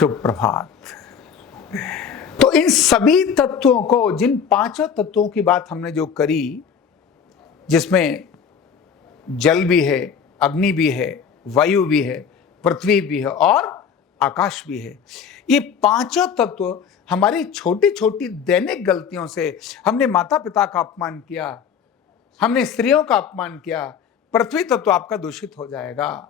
शुभ प्रभात। तो इन सभी तत्वों को, जिन पांचों तत्वों की बात हमने जो करी, जिसमें जल भी है, अग्नि भी है, वायु भी है, पृथ्वी भी है और आकाश भी है, ये पांचों तत्व हमारी छोटी छोटी दैनिक गलतियों से, हमने माता पिता का अपमान किया, हमने स्त्रियों का अपमान किया, पृथ्वी तत्व आपका दूषित हो जाएगा।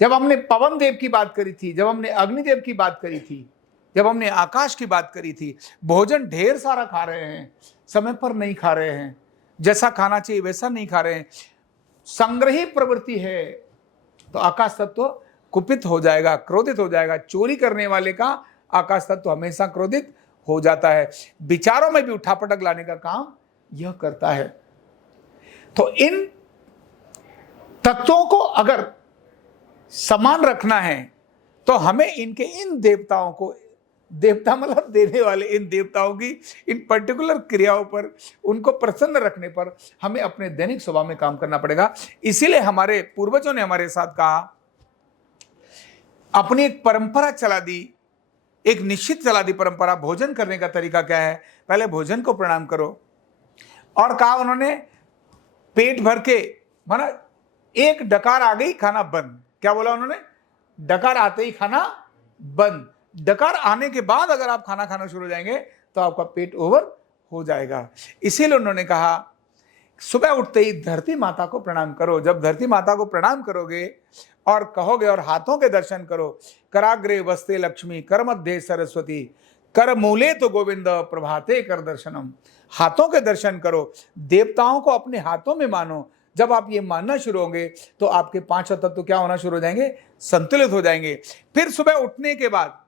जब हमने पवन देव की बात करी थी, जब हमने अग्निदेव की बात करी थी, जब हमने आकाश की बात करी थी, भोजन ढेर सारा खा रहे हैं, समय पर नहीं खा रहे हैं, जैसा खाना चाहिए वैसा नहीं खा रहे हैं, संग्रही प्रवृत्ति है, तो आकाश तत्व कुपित हो जाएगा, क्रोधित हो जाएगा। चोरी करने वाले का आकाश तत्व हमेशा क्रोधित हो जाता है, विचारों में भी उठापटक लाने का काम यह करता है। तो इन तत्वों को अगर समान रखना है तो हमें इनके इन देवताओं को, देवता मतलब देने वाले, इन देवताओं की इन पर्टिकुलर क्रियाओं पर, उनको प्रसन्न रखने पर हमें अपने दैनिक स्वभाव में काम करना पड़ेगा। इसीलिए हमारे पूर्वजों ने हमारे साथ कहा, अपनी एक परंपरा चला दी, एक निश्चित चला दी परंपरा। भोजन करने का तरीका क्या है? पहले भोजन को प्रणाम करो, और कहा उन्होंने पेट भर के, माना एक डकार आ गई खाना बंद। क्या बोला उन्होंने? डकार आते ही खाना बंद। डकार आने के बाद अगर आप खाना खाना शुरू हो जाएंगे तो आपका पेट ओवर हो जाएगा। इसीलिए उन्होंने कहा सुबह उठते ही धरती माता को प्रणाम करो। जब धरती माता को प्रणाम करोगे और कहोगे और हाथों के दर्शन करो, कराग्रे वस्ते लक्ष्मी, कर मध्य सरस्वती, कर मूले तो गोविंद, प्रभाते कर दर्शनम। हाथों के दर्शन करो, देवताओं को अपने हाथों में मानो। जब आप ये मानना शुरू होंगे तो आपके पांच तत्व क्या होना शुरू हो जाएंगे? संतुलित हो जाएंगे। फिर सुबह उठने के बाद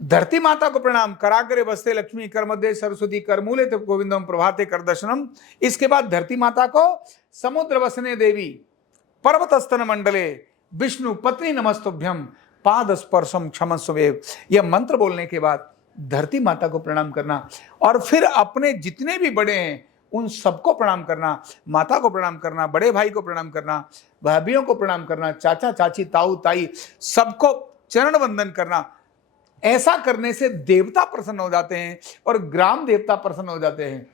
धरती माता को प्रणाम, कराग्रे वस्ते लक्ष्मी, कर मध्य सरस्वती, कर मूले तो गोविंदम, प्रभाते कर दर्शनम। इसके बाद धरती माता को समुद्र वसने देवी, पर्वत स्तन मंडले, विष्णु पत्नी नमस्तुभ्यम, पाद स्पर्शम क्षमस्वेव। यह मंत्र बोलने के बाद धरती माता को प्रणाम करना, और फिर अपने जितने भी बड़े हैं उन सबको प्रणाम करना, माता को प्रणाम करना, बड़े भाई को प्रणाम करना, भाभियों को प्रणाम करना, चाचा चाची ताऊ ताई सबको चरण वंदन करना। ऐसा करने से देवता प्रसन्न हो जाते हैं और ग्राम देवता प्रसन्न हो जाते हैं।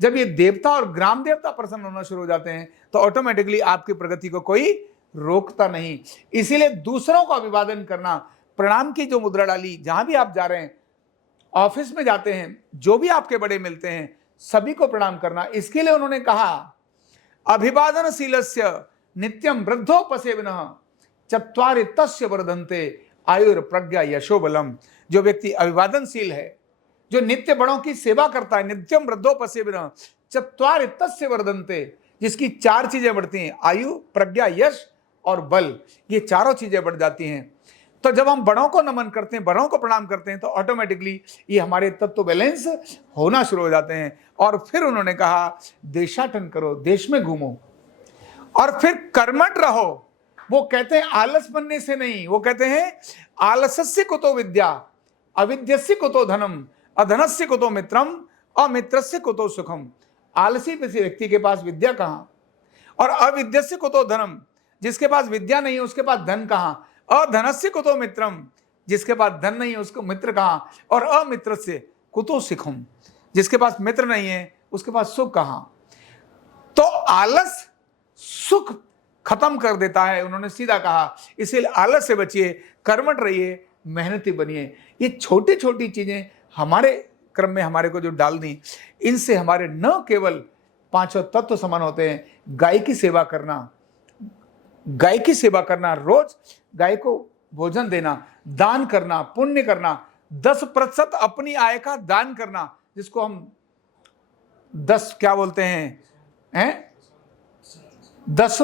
जब ये देवता और ग्राम देवता प्रसन्न होना शुरू हो जाते हैं तो ऑटोमेटिकली आपकी प्रगति को कोई रोकता नहीं। इसीलिए दूसरों को अभिवादन करना, प्रणाम की जो मुद्रा डाली, जहां भी आप जा रहे हैं, ऑफिस में जाते हैं, जो भी आपके बड़े मिलते हैं, सभी को प्रणाम करना। इसके लिए उन्होंने कहा अभिवादनशीलस्य नित्यम वृद्धोपसेविनः चत्वारि तस्य वर्धन्ते आयुर प्रज्ञा यशो बलम। जो व्यक्ति अभिवादनशील है, जो नित्य बड़ों की सेवा करता है, नित्यम वृद्धोपसेविनः चत्वारि तस्य वर्धन्ते, जिसकी चार चीजें बढ़ती हैं, आयु, प्रज्ञा, यश और बल, ये चारों चीजें बढ़ जाती हैं। तो जब हम बड़ों को नमन करते हैं, बड़ों को प्रणाम करते हैं, तो ऑटोमेटिकली ये हमारे तत्व बैलेंस होना शुरू हो जाते हैं। और फिर उन्होंने कहा देशाटन करो, देश में घूमो, और फिर कर्मठ रहो। वो कहते हैं आलस बनने से नहीं, वो कहते हैं आलसस्य कुतो विद्या, अविद्यस्य कुतो धनम, अधनस्य कुतो मित्रम, अमित्रस्य कुतो सुखम। आलसी व्यक्ति के पास विद्या कहाँ, और अविद्यस्य कुतो धनम, जिसके पास विद्या नहीं है उसके पास धन कहाँ, अधनस्य कुतो मित्रम, जिसके पास धन नहीं है उसको मित्र कहाँ, और अमित्रस्य कुतो सुखम, जिसके पास मित्र नहीं है उसके पास सुख कहाँ। तो आलस सुख खत्म कर देता है, उन्होंने सीधा कहा। इसीलिए आलस से बचिए, कर्मठ रहिए, मेहनती बनिए। ये छोटी छोटी चीजें हमारे क्रम में हमारे को जो डाल दी, इनसे हमारे न केवल पांचों तत्व समान होते हैं, गाय की सेवा करना, गाय की सेवा करना, रोज गाय को भोजन देना, दान करना, पुण्य करना, 10% अपनी आय का दान करना, जिसको हम 10 क्या बोलते हैं 10,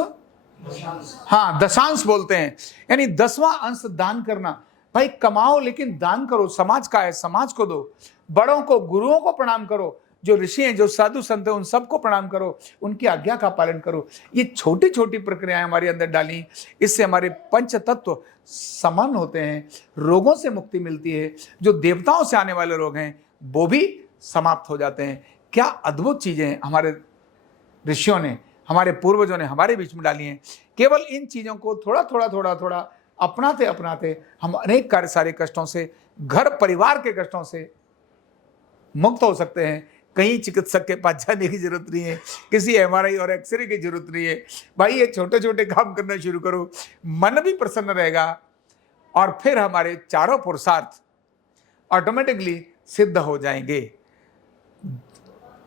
हाँ, दशांश बोलते हैं, यानी 10वां अंश दान करना। भाई कमाओ लेकिन दान करो, समाज का है, समाज को दो। बड़ों को, गुरुओं को प्रणाम करो, जो ऋषि हैं, जो साधु संत हैं, उन सबको प्रणाम करो, उनकी आज्ञा का पालन करो। ये छोटी छोटी प्रक्रियाएं हमारे अंदर डाली, इससे हमारे पंच तत्व समान होते हैं, रोगों से मुक्ति मिलती है, जो देवताओं से आने वाले रोग हैं वो भी समाप्त हो जाते हैं। क्या अद्भुत चीजें हमारे ऋषियों ने, हमारे पूर्वजों ने हमारे बीच में डाली हैं। केवल इन चीजों को थोड़ा थोड़ा थोड़ा थोड़ा अपनाते अपनाते हम अनेक कार्य सारे कष्टों से, घर परिवार के कष्टों से मुक्त हो सकते हैं। कहीं चिकित्सक के पास जाने की जरूरत नहीं है, किसी एमआरआई और एक्सरे की जरूरत नहीं है। भाई ये छोटे छोटे काम करना शुरू करो, मन भी प्रसन्न रहेगा और फिर हमारे चारों पुरुषार्थ ऑटोमेटिकली सिद्ध हो जाएंगे।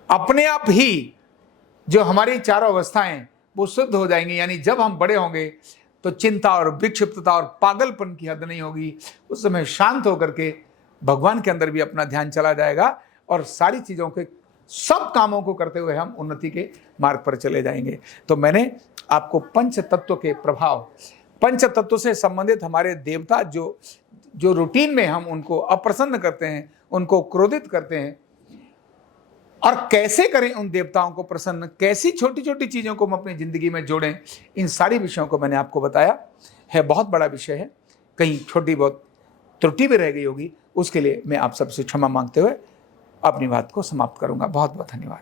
अपने आप ही जो हमारी चारों अवस्थाएं वो सिद्ध हो जाएंगी। यानी जब हम बड़े होंगे तो चिंता और विक्षिप्तता और पागलपन की हद नहीं होगी। उस समय शांत होकर के भगवान के अंदर भी अपना ध्यान चला जाएगा और सारी चीज़ों के सब कामों को करते हुए हम उन्नति के मार्ग पर चले जाएंगे। तो मैंने आपको पंच तत्व के प्रभाव, पंच तत्व से संबंधित हमारे देवता जो रूटीन में हम उनको अप्रसन्न करते हैं, उनको क्रोधित करते हैं, और कैसे करें उन देवताओं को प्रसन्न, कैसी छोटी छोटी चीज़ों को हम अपनी ज़िंदगी में जोड़ें, इन सारी विषयों को मैंने आपको बताया है। बहुत बड़ा विषय है, कहीं छोटी बहुत त्रुटि भी रह गई होगी, उसके लिए मैं आप सबसे क्षमा मांगते हुए अपनी बात को समाप्त करूंगा। बहुत बहुत धन्यवाद।